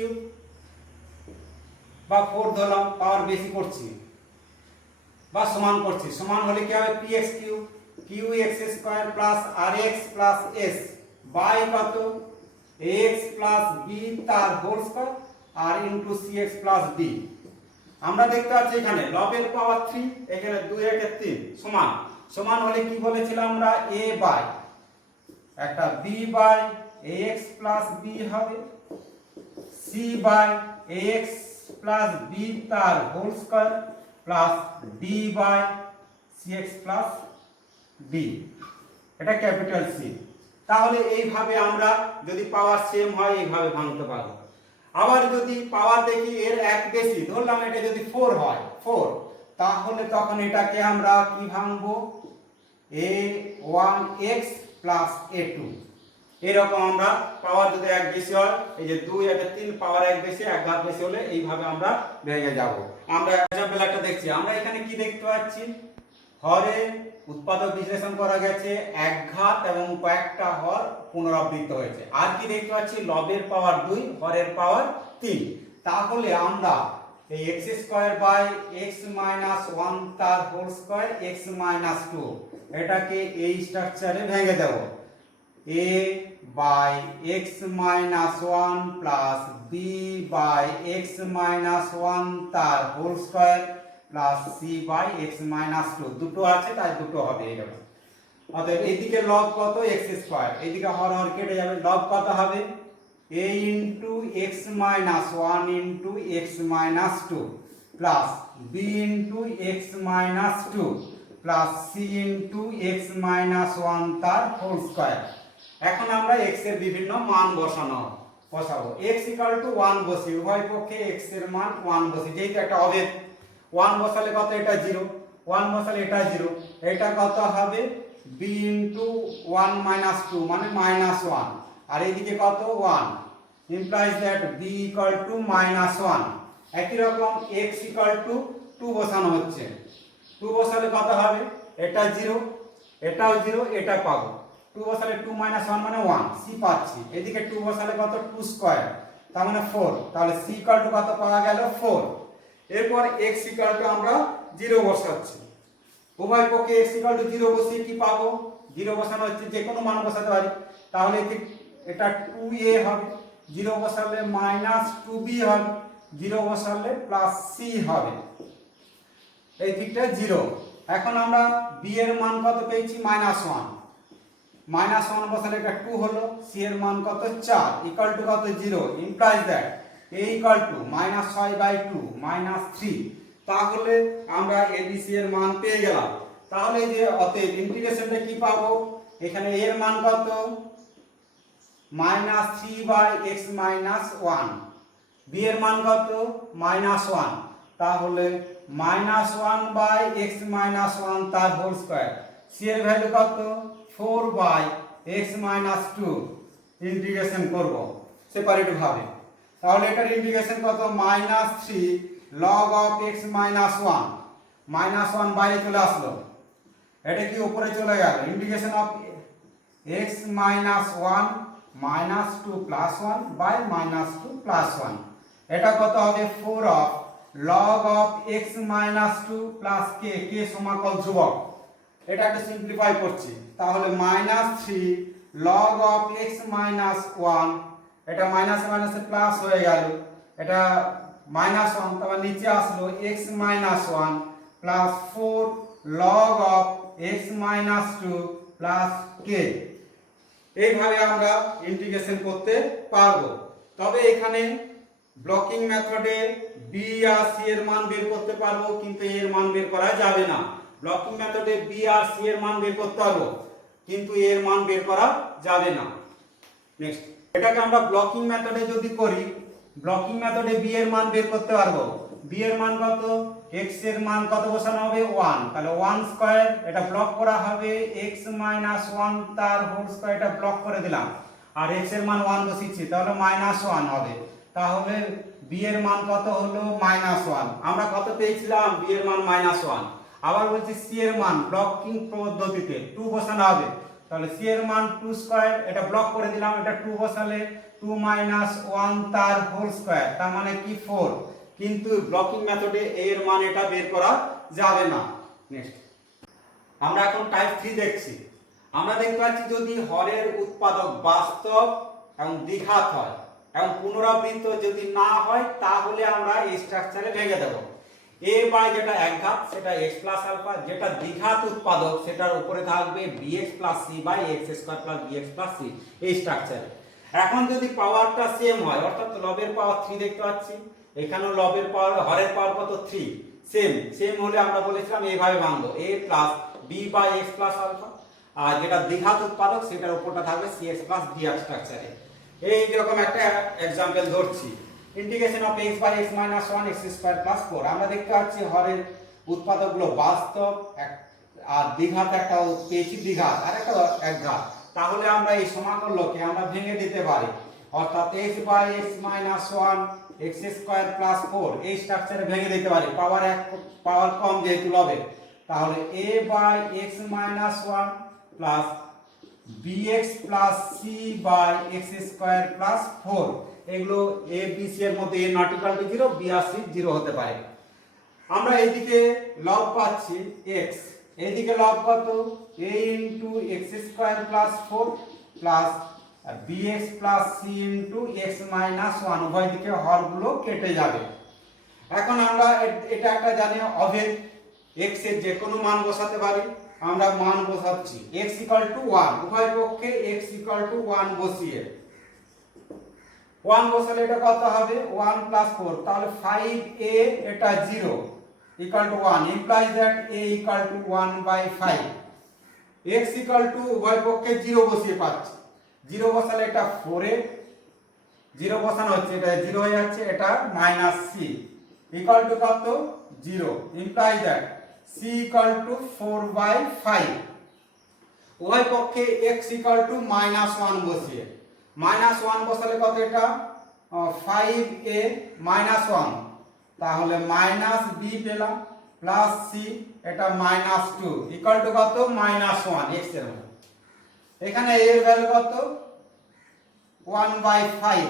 বা 4 ধরলাম, পাওয়ার বেশি করছি বা সমান করছি, সমান হলে কি হবে px³ qx² plus rx plus s by কত ax প্লাস b তার হোল স্কয়ার আর ইনটু cx প্লাস d। আমরা দেখতে পাচ্ছি এখানে লবের পাওয়ার 3, এখানে 2 একে 3 সমান, সমান হলে কি বলেছিলাম আমরা a বাই একটা b by ax plus b হবে, c by ax plus b তার whole square plus d by cx plus d, এটা ক্যাপিটাল C। তাহলে এইভাবে আমরা যদি পাওয়ার সেম হয় এইভাবে ভাঙতে পারবো। আবার যদি পাওয়ার দেখি এর এক বেশি, ধরলাম এটা যদি 4 হয়, 4, তাহলে তখন এটাকে আমরা কি ভাঙবো, a1x প্লাস a2, এরকম আমরা পাওয়ার যদি এক বেশি হয়, এই যে 2 আর 3 পাওয়ার এক বেশি, এক ঘাত বেশি হলে এইভাবে আমরা ভেঙে যাব। আমরা এক্সাম্পল একটা দেখছি, আমরা এখানে কি দেখতে পাচ্ছি, হরে উৎপাদক বিশ্লেষণ করা গেছে, এক ঘাত এবং কয়েকটা হর পুনরাবৃত্ত হয়েছে, আর কি দেখতে পাচ্ছি লবের পাওয়ার 2, হরের পাওয়ার 3, তাহলে আমরা এই x² বাই x মাইনাস 1 তার হোল স্কয়ার x মাইনাস 2 এটাকে এই স্ট্রাকচারে ভেঙে দেব, a by x minus 1 plus b by x minus 1 তার whole square plus c by x minus 2, দুটো আছে তাই দুটো হবে এরকম। অতএব এইদিকে লব কত x², এইদিকে হর হর কেটে যাবে, লব কত হবে a into x minus 1 into x minus 2 plus b into x minus 2 plus c into x minus 1 তার হোল স্কয়ার। এখন আমরা x এর বিভিন্ন মান বসানো বসাবো x ইকুয়াল টু 1 বসি, উভয় পক্ষে x এর মান 1 বসি, যেহেতু একটা অভেদ 1 বসালে কত, এটা 0, 1 বসালে এটা 0, এটা কত হবে b ইনটু 1 মাইনাস 2 মানে -1, আর এইদিকে কত 1, implies that b equal to -1। একই রকম x equal to 2 বসানো হচ্ছে, 2 বসালে কত হবে, এটা 0, এটাও 0, এটা পাবো, 2 বসালে 2 1 মানে 1, c পাচ্ছি, এদিকে 2 বসালে কত 2 স্কয়ার তার মানে 4, তাহলে c equal to কত পাওয়া গেল 4। এরপর x equal to আমরা 0 বসাচ্ছি, উভয় পক্ষে x equal to 0 বসিয়ে কি পাবো, 0 বসানো হচ্ছে, যে কোনো মান বসাতে পারি, তাহলে এটা 2a হবে, 0 বসালে -2b হবে, 0 বসালে +c হবে, এই দিকটা 0। এখন আমরা b এর মান কত পেয়েছি -1, -1 বসালে এটা 2 হলো, c এর মান কত 4 ইকুয়াল টু কত 0, implies that a equal two -6/2 -3। তাহলে আমরা abc এর মান পেয়ে গেলাম। তাহলে এই যে অতএব ইন্টিগ্রেশনটা কি পাবো, এখানে a এর মান কত -3/x - 1, b এর মান কত -1, তাহলে -1/x - 1 তার হোল স্কয়ার, c এর ভ্যালু কত 4/x - 2, ইন্টিগ্রেশন করব সেপারেট ভাবে, তাহলে এটার ইন্টিগ্রেশন কত -3 log of x - 1, -1 বাইরে চলে আসলো, এটা কি উপরে চলে গেল, ইন্টিগ্রেশন অফ x - 1 -2 + 1 বাই -2 + 1, এটা কত হবে 4 of log of x - 2 plus k, k সমাকল ধ্রুবক, এটা একটু সিম্পলিফাই করছি, তাহলে -3 log of x - 1, এটা মাইনাসে মাইনাসে প্লাস হয়ে গেল, এটা -1, তারপর নিচে আসলো x - 1 plus 4 log of x - 2 plus k। এইভাবে আমরা ইন্টিগ্রেশন করতে পারবো। তবে এখানে ব্লকিং মেথডে b আর c এর মান বের করতে পারবো, কিন্তু a এর মান বের করা যাবে না। ব্লকিং মেথডে b আর c এর মান বের করতে পারবো, কিন্তু a এর মান বের করা যাবে না। নেক্সট, এটাকে আমরা ব্লকিং মেথডে যদি করি, ব্লকিং মেথডে b এর মান বের করতে পারবো, b এর মান কত, x এর মান কত বসানো হবে 1, তাহলে 1 স্কয়ার, এটা ব্লক করা হবে x - 1 তার হোল স্কয়ার, এটা ব্লক করে দিলাম, আর x এর মান 1 বসিয়েছি, তাহলে -1 হবে, তাহলে b এর মান কত হলো -1। আমরা কত পেয়েছিলাম, b এর মান -1। আবার বলছি c এর মান ব্লকিং পদ্ধতিতে 2 বসানো হবে, তাহলে c এর মান 2 স্কয়ার, এটা ব্লক করে দিলাম, এটা 2 বসালে 2 - 1 তার হোল স্কয়ার তার মানে কি 4, কিন্তু ব্লকিং মেথডে a এর মান এটা বের করা যাবে না। নেক্সট, আমরা এখন টাইপ 3 দেখছি। আমরা দেখতে পাচ্ছি যদি হরের উৎপাদক বাস্তব এবং দ্বিঘাত হয় এবং পুনরাবৃত্ত যদি না হয়, তাহলে আমরা এই স্ট্রাকচারে ভেঙে দেব। a বাই যেটা একঘাত সেটা x প্লাস আলফা, যেটা দ্বিঘাত উৎপাদক সেটার উপরে থাকবে bx plus c by x square plus bx plus c, এই স্ট্রাকচারে। এখন যদি পাওয়ারটা সেম হয়, অর্থাৎ লবের পাওয়ার 3 দেখতে পাচ্ছি, এখানেও লবের পাওয়ার, হরের পাওয়ার কত 3, সেম হলে আমরা বলেছিলাম এইভাবে ভাঙবো, a plus b by x plus alpha, আর যেটা দ্বিঘাত উৎপাদক সেটার উপরটা থাকবে cx প্লাস dx স্ট্রাকচারে। এই রকম একটা एग्जांपल ধরছি, integration of x by x - 1 x square plus 4। আমরা দেখতে পাচ্ছি হরের উৎপাদকগুলো বাস্তব আর দ্বিঘাত, একটা পেয়েছি দ্বিঘাত আর একটা একঘাত, তাহলে আমরা এই সমাকলনকে আমরা ভেঙে দিতে পারি, অর্থাৎ x by x - 1 x square plus 4 এই স্ট্রাকচারে ভেঙে দিতে পারি, পাওয়ার কম যেহেতু লবে, তাহলে a by x - 1 plus bx plus c by x square plus 4, এগুলো a b c এর মধ্যে a not equal to 0, b আর c 0 হতে পারে। আমরা এইদিকে লব পাচ্ছি x, এইদিকে লব কত a into x square plus 4 plus bx plus c into x minus 1, উভয় দিকে হরগুলো কেটে যাবে। এখন আমরা এটা একটা জানি অভেদ, x এর যে কোনো মান বসাতে পারি, আমরা মান বসাচ্ছি x ইকুয়াল টু 1, উভয় পক্ষে x ইকুয়াল টু 1 বসিয়ে 1 বসালে এটা কত হবে 1 প্লাস 4, তাহলে 5a এটা 0 equal to 1, implies that a equal two 1/5। x equal to উভয় পক্ষে 0 বসিয়ে পাচ্ছি, 0 বসালে এটা 4a জিরো বসানো হচ্ছে, এটা জিরো হয়ে যাচ্ছে, এটা মাইনাস সি ইকুয়াল টু কত zero, imply that C equal to 4/5। উভয় পক্ষে x ইকুয়াল টু -1 বসিয়ে, -1 বসালে কত এটা 5a -1, তাহলে মাইনাস বি পেলাম প্লাস সি, এটা -2 ইকুয়াল টু কত -1 x এর মান। এখানে a এর ভ্যালু কত 1/5,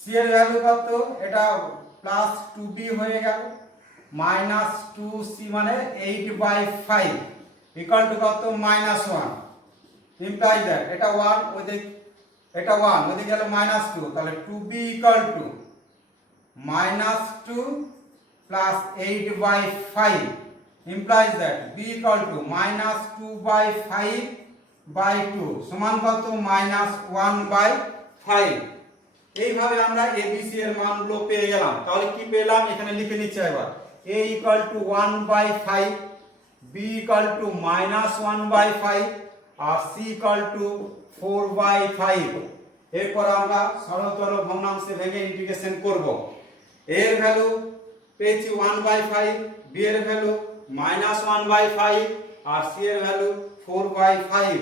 সি এর ভ্যালু কত, এটা প্লাস 2b হয়ে গেল, -2c মানে 8/5 ইকুয়াল টু কত -1, ইমপ্লাই দ্যাট এটা 1 ওইদিকে, এটা 1 ওইদিকে গেল -2, তাহলে 2b equal to -2 plus 8/5 implies that b equal to -2/5/2 সমান কত -1/5। এইভাবে আমরা abc এর মানগুলো পেয়ে গেলাম। তাহলে কি পেলাম এখানে লিখে নিচ্ছি এবার, a equal to 1/5, b equal to -1/5 R c equal to 4/5। এরপর আমরা সরলতর ভগ্নাংশে ভেঙে ইন্টিগ্রেশন করব। a এর ভ্যালু পেয়েছি 1/5, b এর ভ্যালু -1/5 আর c এর ভ্যালু 4/5।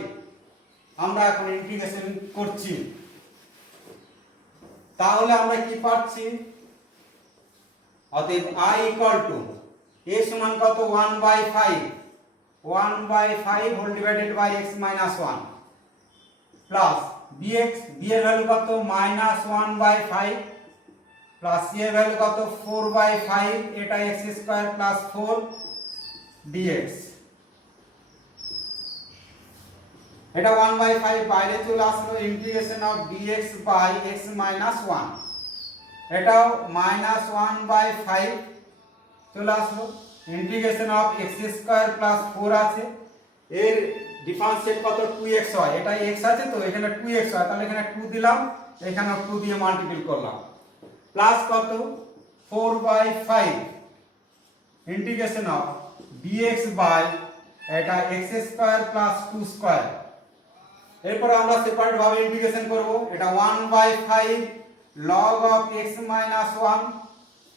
আমরা এখন ইন্টিগ্রেশন করছি। তাহলে আমরা কি পাচ্ছি, অতএব i ইকুয়াল টু a সমান কত 1/5 whole divided by x -1 plus bx, b এর ভ্যালু কত -1/5 প্লাস c এর ভ্যালু কত 4/5, এটা x² প্লাস 4 dx, এটা 1/5 বাইরে চলে আসলো, integration of dx by x -1, এটাও -1/5 চলে আসলো, ইন্টিগ্রেশন অফ x² প্লাস 4 আছে, এর ডিফারেন্সিয়েট কত 2x হয়, এটা x আছে তো এখানে 2x হয়, তাহলে এখানে 2 দিলাম, এখানে 2 দিয়ে মাল্টিপ্লাই করলাম, প্লাস কত 4/5 ইন্টিগ্রেশন অফ dx বাই এটা x² প্লাস 2²। এরপর আমরা সেপারেট ভাবে ইন্টিগ্রেশন করব, এটা 1/5 log of x -1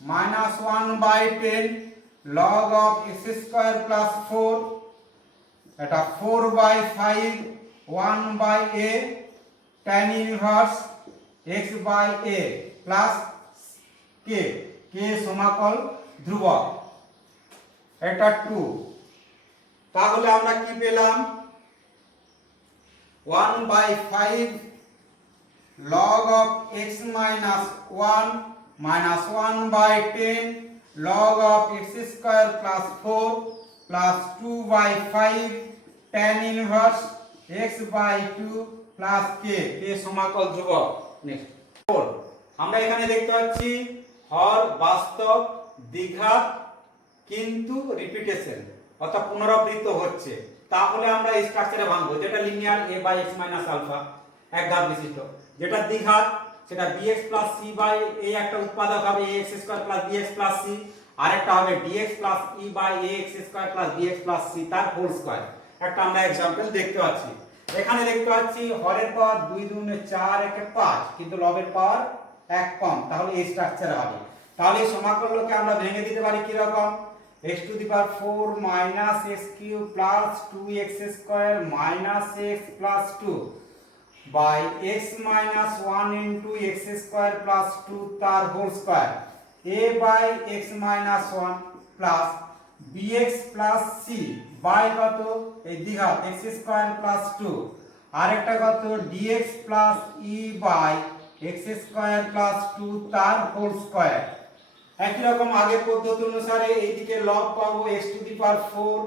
-1/10 log of x² plus 4, এটা 4/5 1/a tan inverse x by a plus k, k সমাকল ধ্রুবক, এটা 2। তাহলে আমরা কি পেলাম 1/5 log of x -1 -1/10 log of x² plus 4 plus 2/5 tan inverse x by 2 plus k, k সমাকল ধ্রুবক। নেক্সট 4, আমরা এখানে দেখতে পাচ্ছি হর বাস্তব, দ্বিঘাত কিন্তু রিপিটেশন অর্থাৎ পুনরাবৃত্ত হচ্ছে। তাহলে আমরা এই স্ট্রাকচারে ভাঙবো, যেটা linear a by x minus alpha এক ঘাত বিশিষ্ট, যেটা দ্বিঘাত সেটা bx plus c by a একটা উৎপাদক হবে ax square plus bx plus c, আরেকটা হবে dx plus e by ax square plus bx plus c তার হোল স্কয়ার। একটা আমরা एग्जांपल দেখতে পাচ্ছি, এখানে দেখতে পাচ্ছি হরের পাওয়ার 2 2 4 1 5 কিন্তু লবের পাওয়ার 1 কম, তাহলে এই স্ট্রাকচারে হবে। তাহলে এই সমাকলনকে আমরা ভেঙে দিতে পারি কি রকম, x to the power 4 minus x cube plus 2x square minus x plus 2 by x minus 1 into x square plus 2 তার whole square, a by x minus 1 plus bx plus c by কত এই দ্বিঘাত x square plus 2, আরেকটা কত dx plus e by x square plus 2 তার whole square। একই রকম আগের পদ্ধতি অনুসারে এইদিকে লব পাবো x to the power 4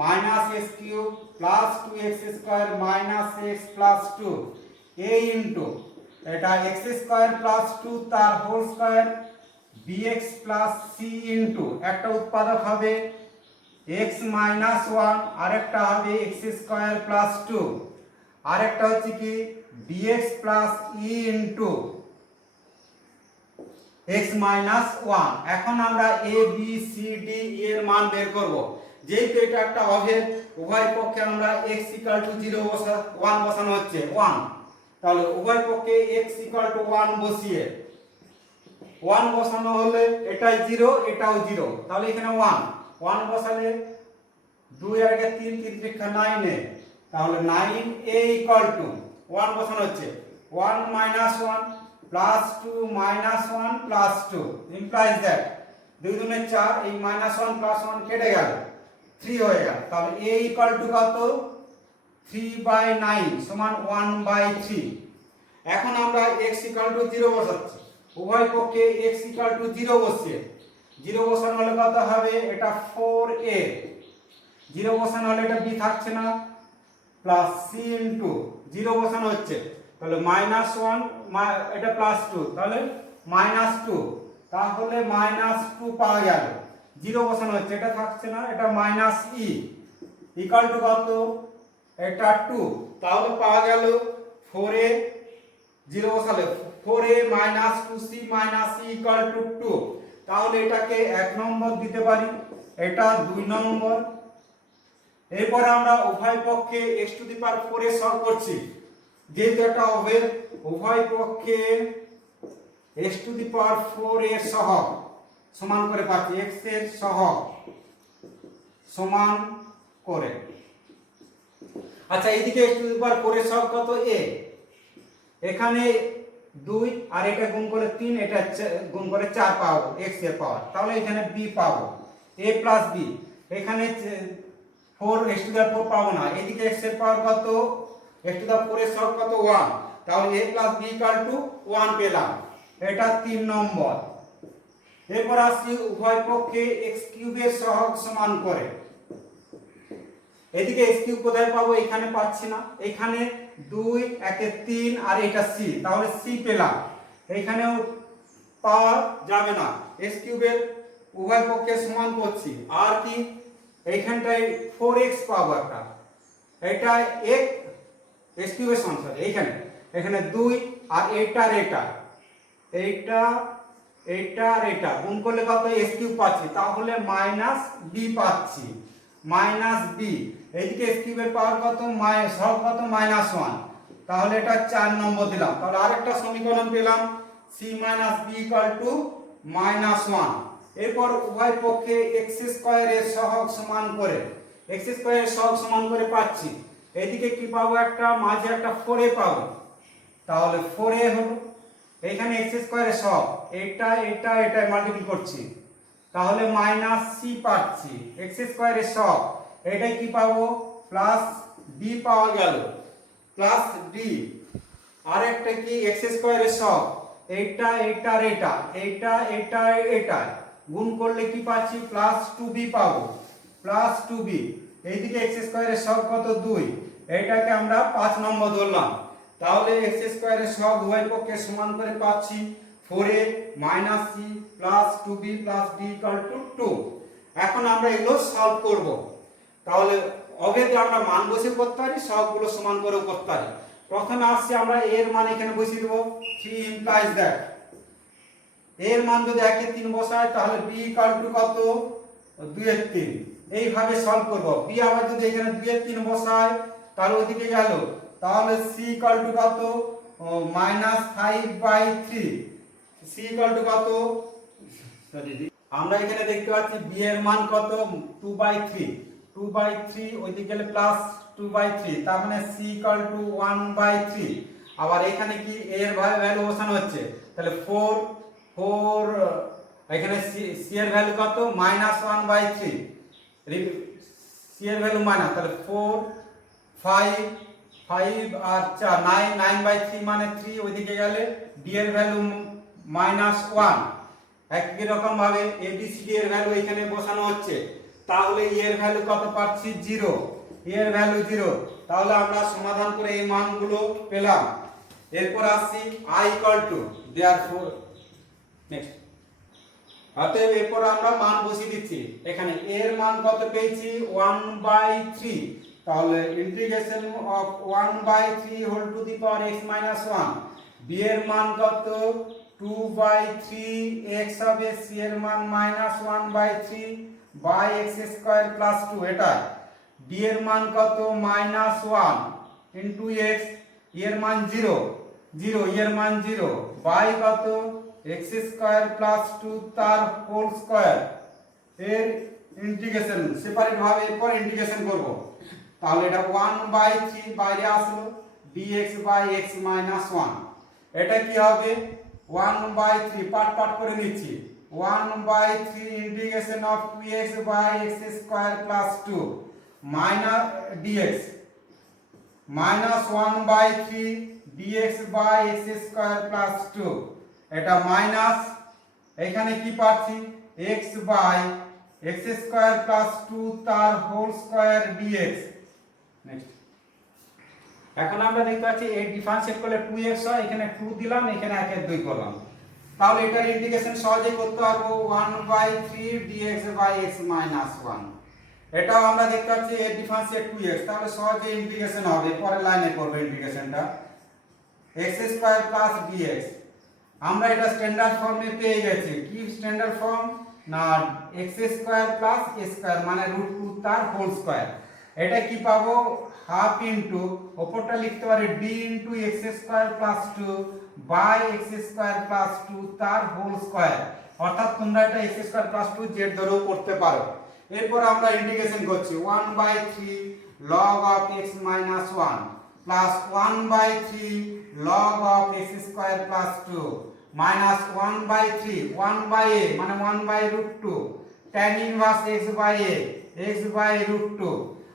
minus x cube plus 2x square minus x plus 2 a into এটা x square plus 2 তার whole square bx plus c into একটা উৎপাদক হবে x minus 1 আরেকটা হবে x square plus 2, আরেকটা হচ্ছে কি dx plus e into x minus 1। এখন আমরা a b c d e এর মান বের করব। যেহেতু এটা একটা অভেদ, উভয় পক্ষে আমরা x = 0 1 বসানো হচ্ছে 1, তাহলে উভয় পক্ষে x = 1 বসিয়ে 1 বসানো হলে এটাই 0 এটাও 0, তাহলে এখানে 1 বসালে 2 আর 3 3 × 9 তাহলে 9a = 1 বসানো হচ্ছে 1 - 1 + 2 - 1 + 2 implies that 2 × 2 = 4, এই -1 + 1 কেটে গেল 3 হয়ে গেল, তাহলে a = কত 3/9 = 1/3। এখন আমরা x = 0 বসাচ্ছি, উভয় পক্ষে x = 0 বসিয়ে 0 বসানো হলে কত হবে, এটা 4a, 0 বসানো হলে এটা b থাকছে না, প্লাস c * 0 বসানো হচ্ছে, তাহলে -1 এটা +2, তাহলে -2, তাহলে -2 পাওয়া গেল, 0 বসানো হচ্ছে, এটা থাকছে না, এটা -e = কত, এটা 2, তাহলে পাওয়া গেল 4a, 0 বসালে 4a - 2c - e = 2, তাহলে এটাকে 1 নম্বর দিতে পারি, এটা 2 নম্বর। এরপর আমরা উভয় পক্ষে x⁴ এর সহগ করছি, যেহেতু এটা অভেদ উভয় পক্ষে x⁴ এর সহগ সমান করে পাচ্ছি, x এর সহগ সমান করে। আচ্ছা এইদিকে x⁴ এর সহগ কত, a, এখানে 2 আর এটা গুণ করে 3, এটা গুণ করে 4 পাবো x এর পাওয়ার, তাহলে এখানে b পাবো, a + b, এখানে 4 x⁴ পাবো না, এদিকে x এর পাওয়ার কত, x⁴ এর সহগ কত 1, তাহলে a + b = 1 পেলাম, এটা 3 নম্বর। এরপর আসি উভয় পক্ষে x³ এর সহগ সমান করে, এদিকে x³ কোথায় পাবো, এখানে পাচ্ছি না, এখানে 2 একে 3 আর এটা c, তাহলে c পেলাম, এখানেও পাওয়া যাবে না, x³ এর উভয় পক্ষে সমান করছি, আর কি এইখানটায় 4x পাবো একটা, এটা x³ এর সমান, এখানে 2 আর এটা আর এটা গুণ করলে কত, x³ পাচ্ছি, তাহলে -b পাচ্ছি, -b, এইদিকে x³ এর পাওয়ার কত, সহগ কত, -1, তাহলে এটা 4 নম্বর দিলাম, তাহলে আরেকটা সমীকরণ পেলাম c - b = -1। এরপর উভয় পক্ষে x² এর সহগ সমান করে, x² এর সহগ সমান করে পাচ্ছি, এদিকে কি পাবো, একটা মাঝে একটা 4a পাবো, তাহলে 4a হলো, এখানে x² এর সহগ এটা মাল্টিপ্লাই করছি, তাহলে -c পাচ্ছি, x² এর সহগ এটাই কি পাবো, +b পাওয়া গেল, +d, আর একটা কি x² এর সহগ এটা গুণ করলে কি পাচ্ছি, +2b পাবো, +2b, এইদিকে x² এর সহগ কত 2, এটাকে আমরা 5 নম্বর ধরলাম, তাহলে x² এর সহগ উভয় পক্ষে সমান করে পাচ্ছি 4a - c + 2b + d = 2। এখন আমরা এগুলো সলভ করব, তাহলে অভেদে আমরা মান বসে করতে পারি, সহগগুলো সমান করেও করতে পারি। প্রথমে আসছে আমরা a এর মান এখানে বসিয়ে দেব, 3 implies that a এর মান যদি 1 এর 3 বসায় তাহলে b = কত, 2 এর 3, এইভাবে সলভ করব। b আবার যদি এখানে 2 এর 3 বসায় তাহলে ওদিকে গেল, তাহলে c = কত, -5/3, c = কত, আমরা এখানে দেখতে পাচ্ছি b এর মান কত, 2/3 ওইদিকে গেলে +2/3, তার মানে c = 1/3। আবার এখানে কি a এর ভ্যালু বসানো হচ্ছে, তাহলে 4 এখানে c এর ভ্যালু কত, -1/3, c এর ভ্যালু মাইনাস, তাহলে 4 5 আর 4 9/3 মানে 3, ওইদিকে গেলে d এর ভ্যালু -1। একই রকম ভাবে ABCD এর ভ্যালু এখানে বসানো হচ্ছে, তাহলে e এর ভ্যালু কত পাচ্ছি, 0, e এর ভ্যালু 0, তাহলে আমরা সমাধান করে এই মানগুলো পেলাম। এরপর আসছি I = therefore নেক্সট, অতএব এরপর আমরা মান বসিয়ে দিচ্ছি, এখানে a এর মান কত পেয়েছি, 1/3, তাহলে integration of 1/3 whole to the power x - 1, b এর মান কত, 2/3 x হবে, c এর মান -1/3 বাই x² + 2, এটা d এর মান কত, -1 * x, এর মান 0 0 এর মান 0 বাই কত x স্কয়ার প্লাস 2 তার হোল স্কয়ার এর ইন্টিগ্রেশন সেপারেট ভাবে এরপর ইন্টিগ্রেশন করব তাহলে এটা 1/3 বাইরে আসলো dx বাই x মাইনাস 1 এটা কি হবে 1/3 পার্ট করে নিচ্ছি 1/3 integration of 2x by x square plus 2 minus dx minus 1/3 dx by x square plus 2 এটা মাইনাস এখানে কি পাচ্ছি x by x square plus 2 তার হোল স্কয়ার dx নেক্সট এখন আমরা দেখতে পাচ্ছি এই ডিফারেন্সিয়েট করলে 2x হয় এখানে 2 দিলাম এখানে 1 এর 2 করলাম তাহলে এটার ইন্টিগ্রেশন সহজেই করতে পারবো 1/3 dx বাই x মাইনাস 1 এটাও আমরা দেখতে পাচ্ছি এর ডিফারেন্সিয়েট 2x তাহলে সহজেই ইন্টিগ্রেশন হবে পরের লাইনে করব ইন্টিগ্রেশনটা x স্কয়ার প্লাস dx আমরা এটা স্ট্যান্ডার্ড ফর্মে পেয়ে গেছি কি স্ট্যান্ডার্ড ফর্ম না x square plus a square মানে √2 তার হোল স্কয়ার এটা কি পাবো হাফ ইনটু উপরটা লিখতে পারি d into x square plus 2 by x square plus 2 তার হোল স্কয়ার অর্থাৎ তোমরা এটা x স্কয়ার প্লাস 2 z ধরেও করতে পারো এরপর আমরা ইন্টিগ্রেশন করছি 1/3 log of x minus 1 plus 1/3 log of x square plus 2 minus 1/3 1 by a মানে 1 by √2 tan inverse x by a x by √2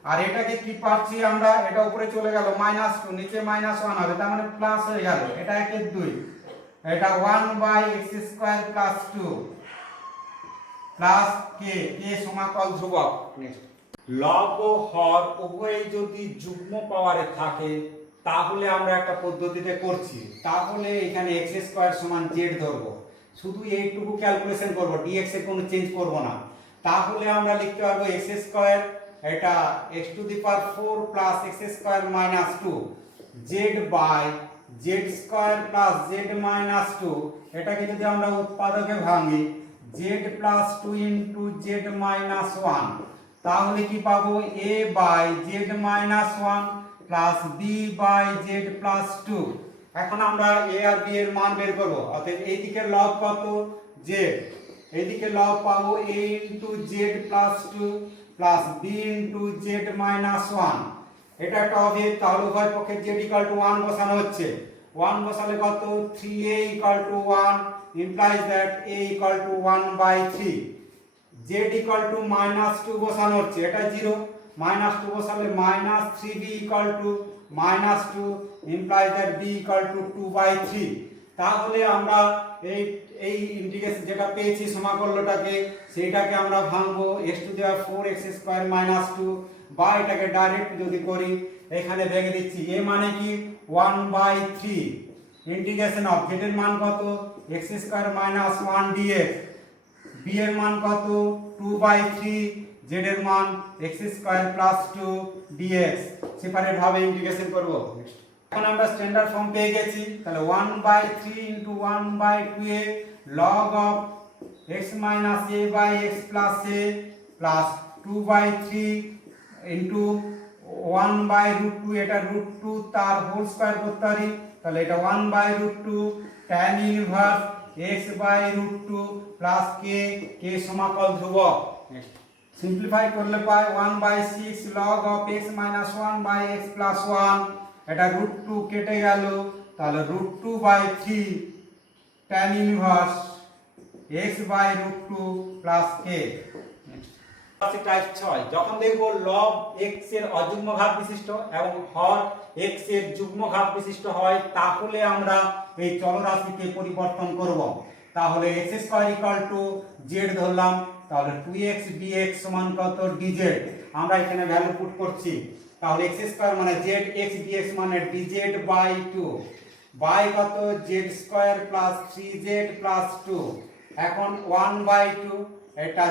আর এটাকে কি পাচ্ছি আমরা এটা উপরে চলে গেল -2 নিচে -1 হবে তার মানে প্লাস হয়ে গেল এটা 1 এর 2 এটা 1 by x square plus 2 plus কে সমাকল ধ্রুবক নেক্সট লব ও হর উভয়ই যদি যুগ্ম পাওয়ারে থাকে তাহলে আমরা একটা পদ্ধতিতে করছি তাহলে এখানে x স্কয়ার সমান z ধরব শুধু এইটুকু ক্যালকুলেশন করব dx এর কোনো চেঞ্জ করব না তাহলে আমরা লিখতে পারবো x স্কয়ার এটা x to the power 4 plus x square minus 2 z by z square plus z minus 2 এটাকে যদি আমরা উৎপাদকে ভাঙি z plus 2 into z minus 1 তাহলে কি পাবো a by z minus 1 plus b by z plus 2 এখন আমরা a আর b এর মান বের করব অতএব এই দিকের লব কত z এই দিকে লব পাবো a into z plus 2 plus b into z minus 1 এটা একটা হবে তাহলে উভয় পক্ষে z ইকুয়াল টু 1 বসানো হচ্ছে 1 বসালে কত 3a equal to 1 implies that a equal to 1 by 3 z equal to -2 বসানো হচ্ছে এটা 0 -2 বসালে -3b equal to -2 implies that b equal to 2 by 3 তাহলে আমরা এই ইন্টিগ্রেশন যেটা পেয়েছি সমাকলনটাকে সেইটাকে আমরা ভাঙবো x to the power 4x square -2 বা এটাকে ডাইরেক্ট যদি করি এখানে ভেঙে দিচ্ছি a মানে কি 1 by 3 ইন্টিগ্রেশন অফ z এর মান কত x square minus 1 dx b এর মান কত 2 বাই 3 z এর মান x square plus 2 dx separate ভাবে ইন্টিগ্রেশন করব এখন আমরা স্ট্যান্ডার্ড ফর্ম পেয়ে গেছি তাহলে 1 by 3 into 1 by 2a log of x minus a by x plus a plus 2 by 3 into 1 by √2 এটা √2 তার হোল স্কয়ার করতে পারি তাহলে এটা 1 by √2 tan inverse x by √2 plus k সমাকল ধ্রুবক সিম্পলিফাই করলে পাই 1 by 6 log of x minus 1 by x plus 1 এটা √2 কেটে গেল তাহলে √2 by 3 tan inverse x by √2 plus k type 6 যখন দেখব লব x এর অযুগ্ম ঘাত বিশিষ্ট এবং হর x এর যুগ্ম ঘাত বিশিষ্ট হয় তাহলে আমরা এই চলরাশিকে পরিবর্তন করব তাহলে x² = z ধরলাম তাহলে 2x dx সমান কত dz আমরা এখানে ভ্যালু পুট করছি তাহলে x² মানে z x dx মানে dz বাই 2 বাই কত z² + 3z + 2 এখন 1 বাই 2 এটা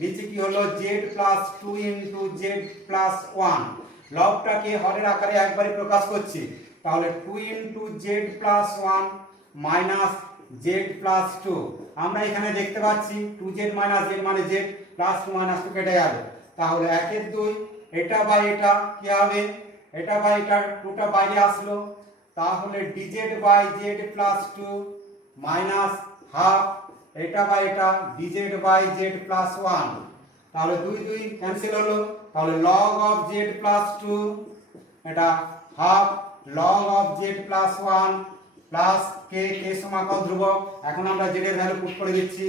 নিচে কি হলো z plus 2 into z plus 1 লবটাকে হরের আকারে একবারে প্রকাশ করছি তাহলে 2 into z plus 1 minus z plus 2 আমরা এখানে দেখতে পাচ্ছি 2z মাইনাস z মানে z প্লাস 2 মাইনাস 2 কেটে যাবে তাহলে 1 এর 2 এটা বাই এটা কি হবে এটা বাই এটা 2টা বাইরে আসলো তাহলে dz by z plus 2 minus half এটা বাই এটা dz বাই z প্লাস 1, তাহলে 2 2 ক্যান্সেল হলো, তাহলে log অফ z প্লাস 2 এটা half log of z plus 1 plus কে কে সমাকল ধ্রুবক। এখন আমরা z এর ভ্যালু পুট করে দিচ্ছি,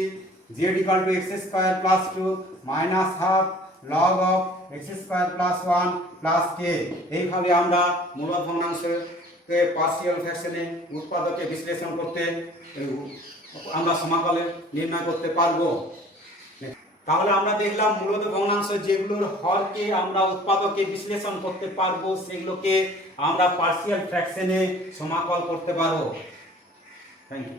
z equal to x square plus 2 minus half log of x square plus 1 plus কে। এইভাবে আমরা মূলদ ভগ্নাংশকে পার্শিয়াল ফ্র্যাকশনে উৎপাদকে বিশ্লেষণ করতে আমরা সমাকলে নির্ণয় করতে পারবো। তাহলে আমরা দেখলাম মূলদ ভগ্নাংশ যেগুলোর হরকে আমরা উৎপাদকে বিশ্লেষণ করতে পারবো সেগুলোকে আমরা পার্শিয়াল ফ্র্যাকশনে সমাকল করতে পারবো। Thank you.